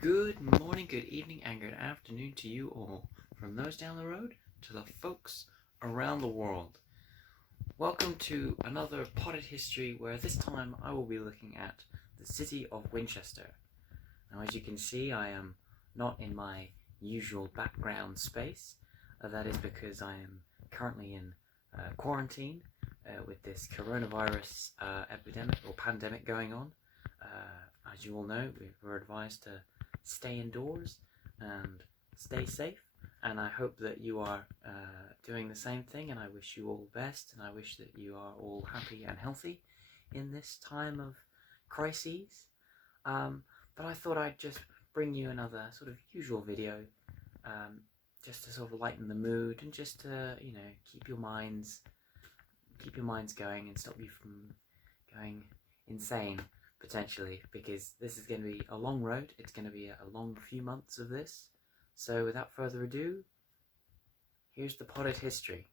Good morning, good evening, and good afternoon to you all, from those down the road to the folks around the world. Welcome to another potted history where this time I will be looking at the city of Winchester. Now, as you can see, I am not in my usual background space. That is because I am currently in quarantine with this coronavirus epidemic or pandemic going on. As you all know, we're advised to stay indoors and stay safe, and I hope that you are doing the same thing, and I wish you all the best, and I wish that you are all happy and healthy in this time of crises. But I thought I'd just bring you another sort of usual video, just to sort of lighten the mood and just to, keep your minds going and stop you from going insane, potentially, because this is going to be a long road. It's going to be a long few months of this. So without further ado, here's the potted history.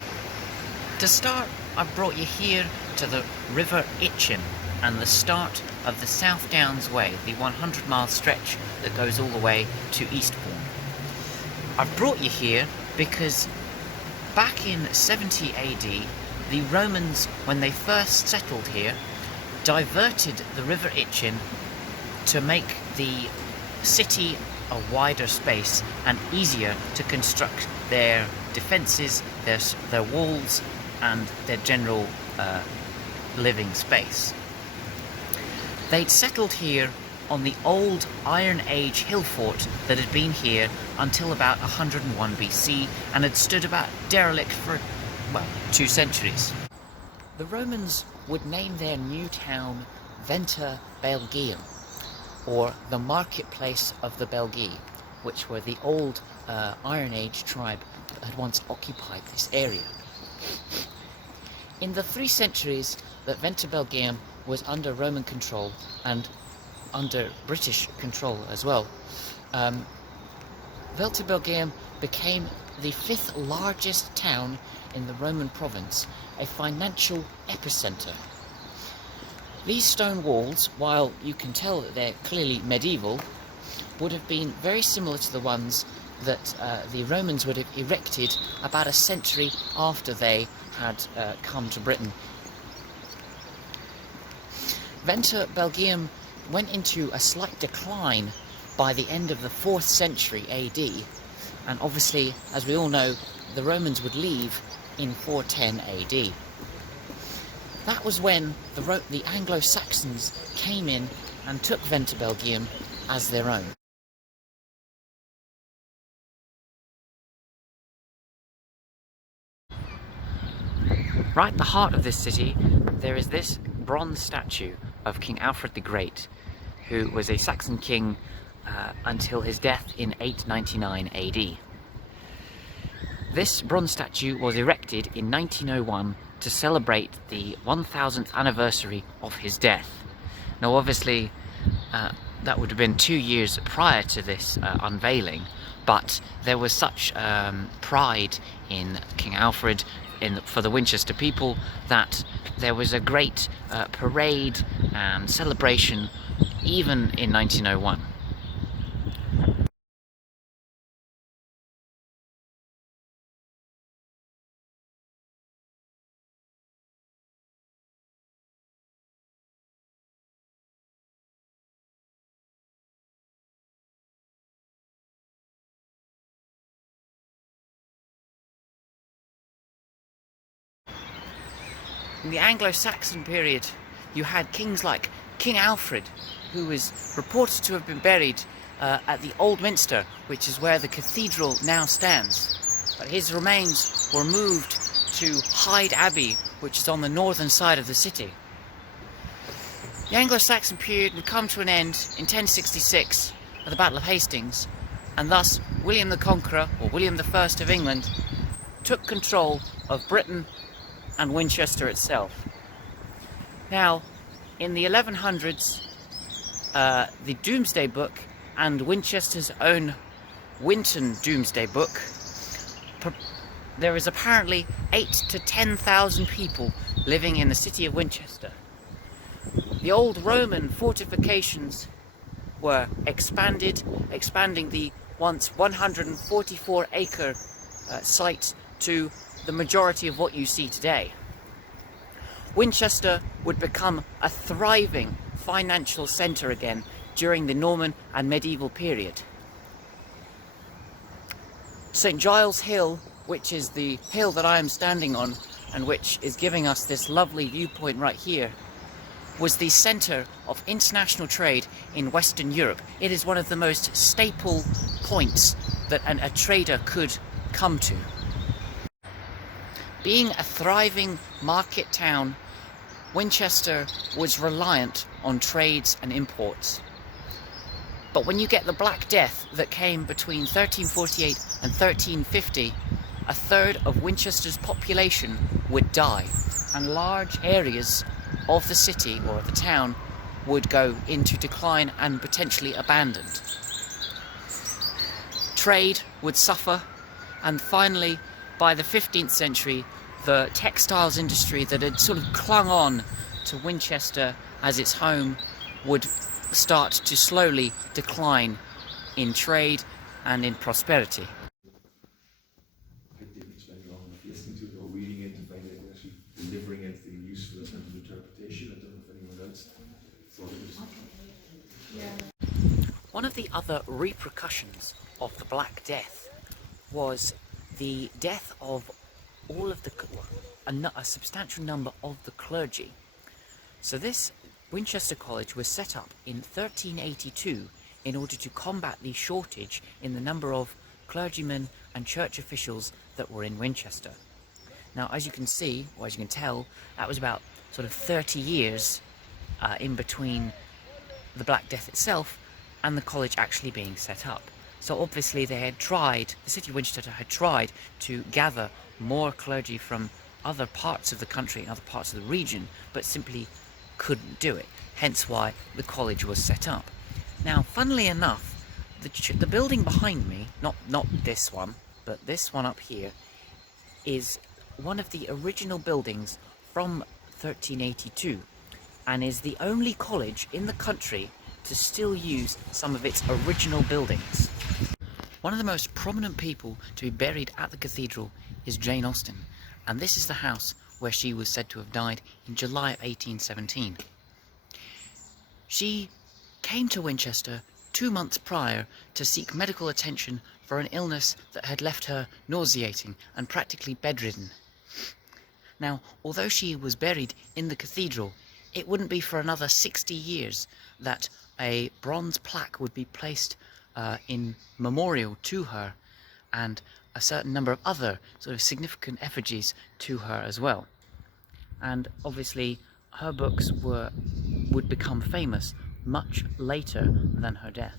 To start, I've brought you here to the River Itchen and the start of the South Downs Way, the 100-mile stretch that goes all the way to Eastbourne. I've brought you here because back in 70 AD, the Romans, when they first settled here, diverted the River Itchen to make the city a wider space and easier to construct their defences, their walls, and their general living space. They'd settled here on the old Iron Age hill fort that had been here until about 101 BC and had stood about derelict for, 2 centuries. The Romans would name their new town Venta Belgium, or the marketplace of the Belgae, which were the old Iron Age tribe that had once occupied this area. In the 3 centuries that Venta Belgium was under Roman control and under British control as well, Venta Belgium became the 5th largest town in the Roman province, a financial epicenter. These stone walls, while you can tell that they're clearly medieval, would have been very similar to the ones that the Romans would have erected about a century after they had come to Britain. Venta Belgium went into a slight decline by the end of the 4th century AD, and obviously, as we all know, the Romans would leave in 410 AD. That was when the Anglo-Saxons came in and took Venta Belgium as their own. Right in the heart of this city, there is this bronze statue of King Alfred the Great, who was a Saxon king until his death in 899 AD. This bronze statue was erected in 1901 to celebrate the 1000th anniversary of his death. Now obviously that would have been 2 years prior to this unveiling, but there was such pride in King Alfred for the Winchester people that there was a great parade and celebration even in 1901. In the Anglo-Saxon period, you had kings like King Alfred, who is reported to have been buried at the Old Minster, which is where the cathedral now stands. But his remains were moved to Hyde Abbey, which is on the northern side of the city. The Anglo-Saxon period would come to an end in 1066 at the Battle of Hastings, and thus William the Conqueror, or William I of England, took control of Britain and Winchester itself. Now, in the 1100s, the Domesday Book and Winchester's own Winton Domesday Book there is apparently 8,000 to 10,000 people living in the city of Winchester. The old Roman fortifications were expanding the once 144-acre site to the majority of what you see today. Winchester would become a thriving financial centre again during the Norman and medieval period. St. Giles Hill, which is the hill that I am standing on and which is giving us this lovely viewpoint right here, was the centre of international trade in Western Europe. It is one of the most staple points that a trader could come to. Being a thriving market town, Winchester was reliant on trades and imports. But when you get the Black Death that came between 1348 and 1350, a third of Winchester's population would die, and large areas of the city or the town would go into decline and potentially abandoned. Trade would suffer, and finally, by the 15th century, the textiles industry that had sort of clung on to Winchester as its home would start to slowly decline in trade and in prosperity. I didn't spend long enough listening to it or reading it to find out actually delivering anything useful in terms of interpretation. I don't know if anyone else thought it was. One of the other repercussions of the Black Death was the death of all of a substantial number of the clergy. So this Winchester College was set up in 1382 in order to combat the shortage in the number of clergymen and church officials that were in Winchester. Now, as you can see, or as you can tell, that was about sort of 30 years in between the Black Death itself and the college actually being set up. So obviously the city of Winchester had tried to gather more clergy from other parts of the country and other parts of the region, but simply couldn't do it, hence why the college was set up. Now, funnily enough, the building behind me, not this one, but this one up here, is one of the original buildings from 1382, and is the only college in the country to still use some of its original buildings. One of the most prominent people to be buried at the cathedral is Jane Austen, and this is the house where she was said to have died in July of 1817. She came to Winchester 2 months prior to seek medical attention for an illness that had left her nauseating and practically bedridden. Now, although she was buried in the cathedral, it wouldn't be for another 60 years that a bronze plaque would be placed in memorial to her, and a certain number of other sort of significant effigies to her as well. And obviously her books would become famous much later than her death.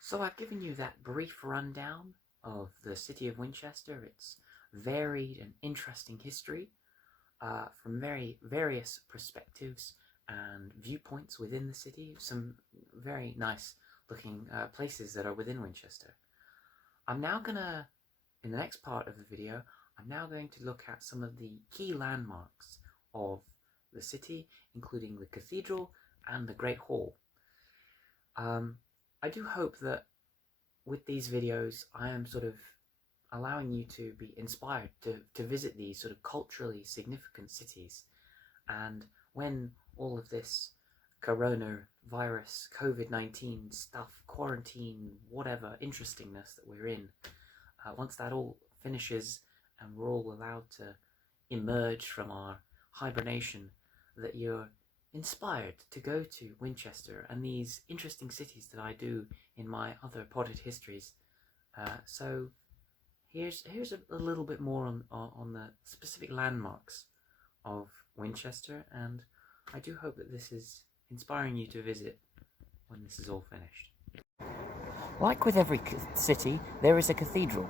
So I've given you that brief rundown of the city of Winchester, its varied and interesting history, from various perspectives and viewpoints within the city, some very nice looking places that are within Winchester. I'm now gonna, in the next part of the video, I'm now going to look at some of the key landmarks of the city, including the cathedral and the Great Hall. I do hope that with these videos I am sort of allowing you to be inspired to visit these sort of culturally significant cities. And when all of this coronavirus, COVID-19 stuff, quarantine, whatever interestingness that we're in, once that all finishes and we're all allowed to emerge from our hibernation, that you're inspired to go to Winchester and these interesting cities that I do in my other potted histories. So here's a little bit more on the specific landmarks of Winchester, and I do hope that this is inspiring you to visit when this is all finished. Like with every city, there is a cathedral.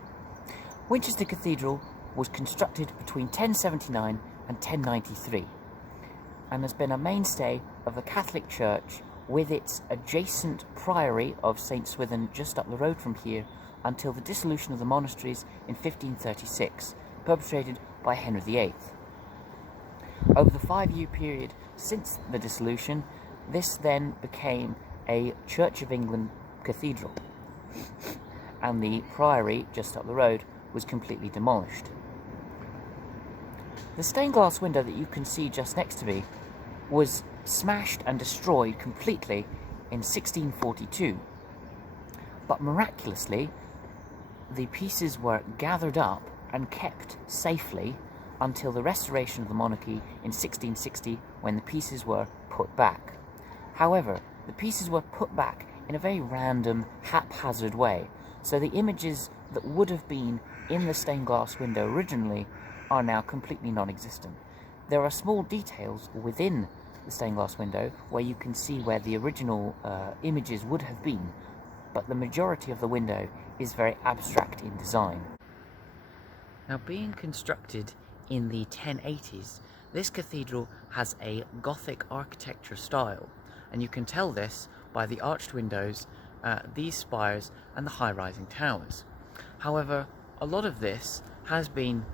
Winchester Cathedral was constructed between 1079 and 1093 and has been a mainstay of the Catholic Church, with its adjacent priory of St. Swithin just up the road from here, until the dissolution of the monasteries in 1536, perpetrated by Henry VIII. Over the 5-year period since the dissolution, this then became a Church of England cathedral, and the priory just up the road was completely demolished. The stained glass window that you can see just next to me was smashed and destroyed completely in 1642, but miraculously the pieces were gathered up and kept safely until the restoration of the monarchy in 1660, when the pieces were put back. However, the pieces were put back in a very random, haphazard way, so the images that would have been in the stained glass window originally are now completely non-existent. There are small details within the stained glass window where you can see where the original images would have been, but the majority of the window is very abstract in design. Now, being constructed in the 1080s, this cathedral has a Gothic architecture style, and you can tell this by the arched windows, these spires and the high-rising towers. However, a lot of this has been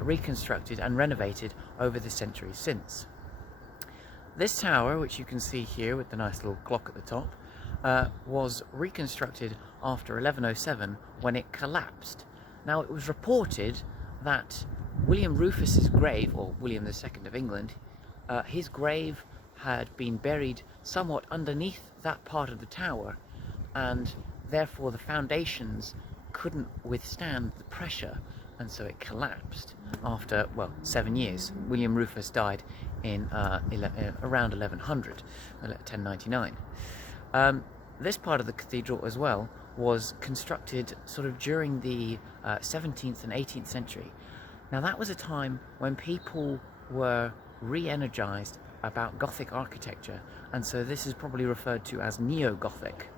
reconstructed and renovated over the centuries since. This tower, which you can see here with the nice little clock at the top, was reconstructed after 1107 when it collapsed. Now, it was reported that William Rufus's grave, or William II of England, his grave had been buried somewhat underneath that part of the tower, and therefore the foundations couldn't withstand the pressure, and so it collapsed after, well, 7 years. William Rufus died in around 1100, 1099. This part of the cathedral as well was constructed sort of during the 17th and 18th century. Now, that was a time when people were re-energized about Gothic architecture, and so this is probably referred to as Neo-Gothic,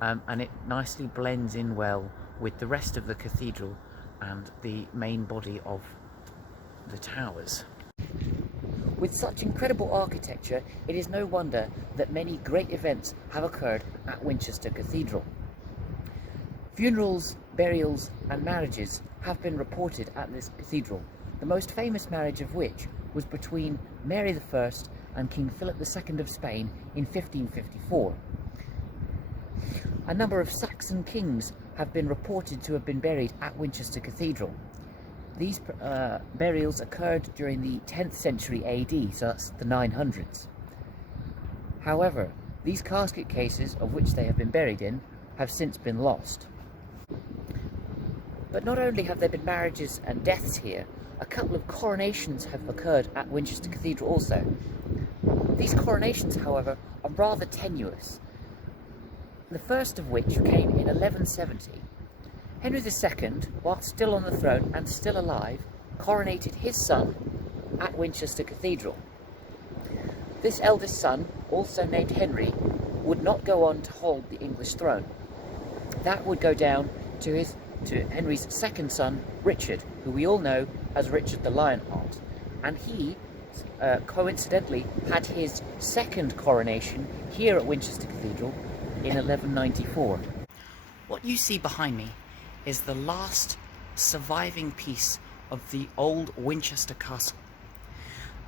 and it nicely blends in well with the rest of the cathedral and the main body of the towers. With such incredible architecture, it is no wonder that many great events have occurred at Winchester Cathedral. Funerals, burials and marriages have been reported at this cathedral, the most famous marriage of which was between Mary I and King Philip II of Spain in 1554. A number of Saxon kings have been reported to have been buried at Winchester Cathedral. These burials occurred during the 10th century AD, so that's the 900s. However, these casket cases of which they have been buried in have since been lost. But not only have there been marriages and deaths here, a couple of coronations have occurred at Winchester Cathedral also. These coronations, however, are rather tenuous, the first of which came in 1170. Henry II, while still on the throne and still alive, coronated his son at Winchester Cathedral. This eldest son, also named Henry, would not go on to hold the English throne. That would go down to Henry's second son, Richard, who we all know as Richard the Lionheart, and he coincidentally had his second coronation here at Winchester Cathedral in 1194. What you see behind me is the last surviving piece of the old Winchester Castle.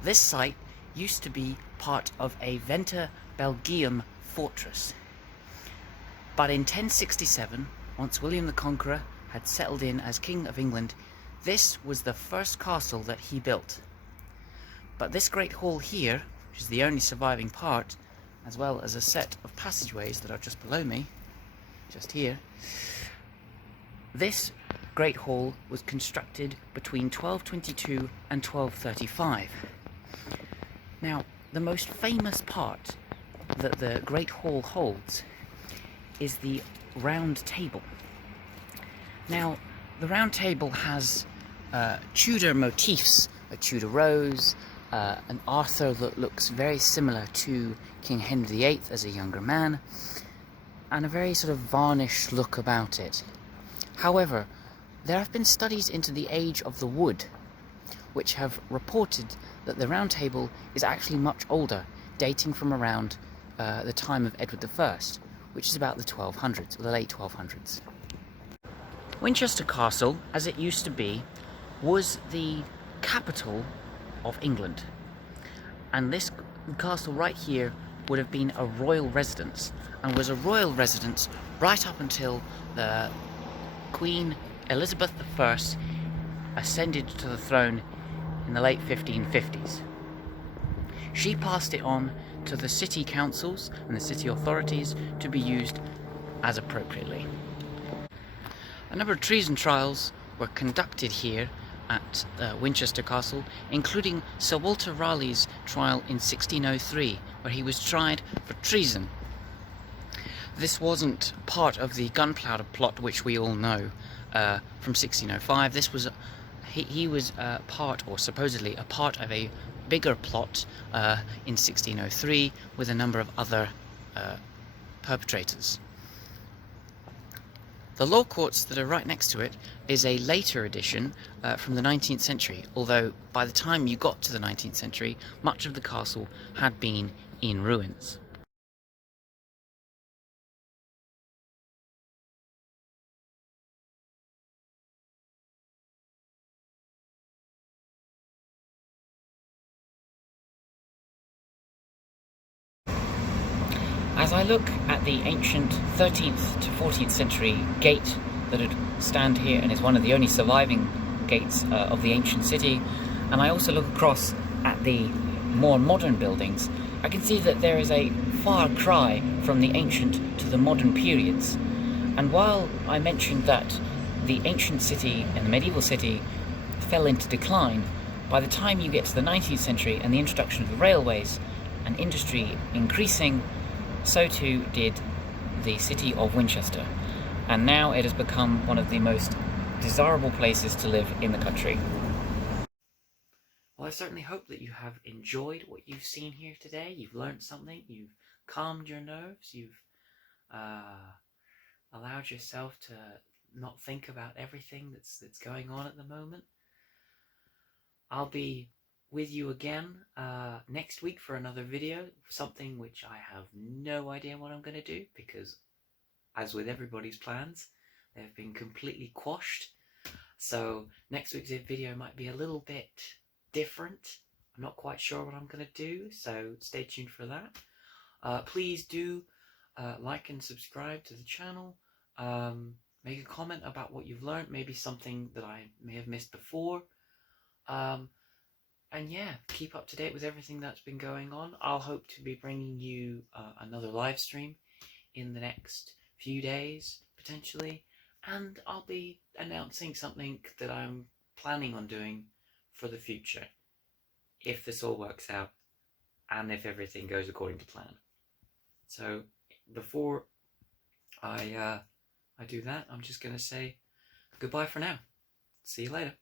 This site used to be part of a Venter Belgium fortress, but in 1067, once William the Conqueror had settled in as King of England, this was the first castle that he built. But this great hall here, which is the only surviving part, as well as a set of passageways that are just below me, just here, this great hall was constructed between 1222 and 1235. Now, the most famous part that the great hall holds is the round table. Now, the round table has Tudor motifs, a Tudor rose, an Arthur that looks very similar to King Henry VIII as a younger man, and a very sort of varnished look about it. However, there have been studies into the age of the wood, which have reported that the round table is actually much older, dating from around the time of Edward I, which is about the 1200s, or the late 1200s. Winchester Castle, as it used to be, was the capital of England. And this castle right here would have been a royal residence, and was a royal residence right up until the Queen Elizabeth I ascended to the throne in the late 1550s. She passed it on to the city councils and the city authorities to be used as appropriately. A number of treason trials were conducted here at Winchester Castle, including Sir Walter Raleigh's trial in 1603, where he was tried for treason. This wasn't part of the gunpowder plot which we all know from 1605. This was he was part, or supposedly a part of, a bigger plot in 1603 with a number of other perpetrators. The law courts that are right next to it is a later edition from the 19th century, although by the time you got to the 19th century, much of the castle had been in ruins. As I look at the ancient 13th to 14th century gate that would stand here and is one of the only surviving gates of the ancient city, and I also look across at the more modern buildings, I can see that there is a far cry from the ancient to the modern periods. And while I mentioned that the ancient city and the medieval city fell into decline, by the time you get to the 19th century and the introduction of the railways and industry increasing, so too did the city of Winchester, and now it has become one of the most desirable places to live in the country. Well, I certainly hope that you have enjoyed what you've seen here today. You've learned something, you've calmed your nerves, you've allowed yourself to not think about everything that's going on at the moment. I'll be with you again next week for another video, something which I have no idea what I'm going to do, because as with everybody's plans, they've been completely quashed. So next week's video might be a little bit different. I'm not quite sure what I'm going to do, so stay tuned for that. Please do like and subscribe to the channel. Make a comment about what you've learned, maybe something that I may have missed before. And yeah, keep up to date with everything that's been going on. I'll hope to be bringing you another live stream in the next few days, potentially. And I'll be announcing something that I'm planning on doing for the future, if this all works out and if everything goes according to plan. So before I do that, I'm just going to say goodbye for now. See you later.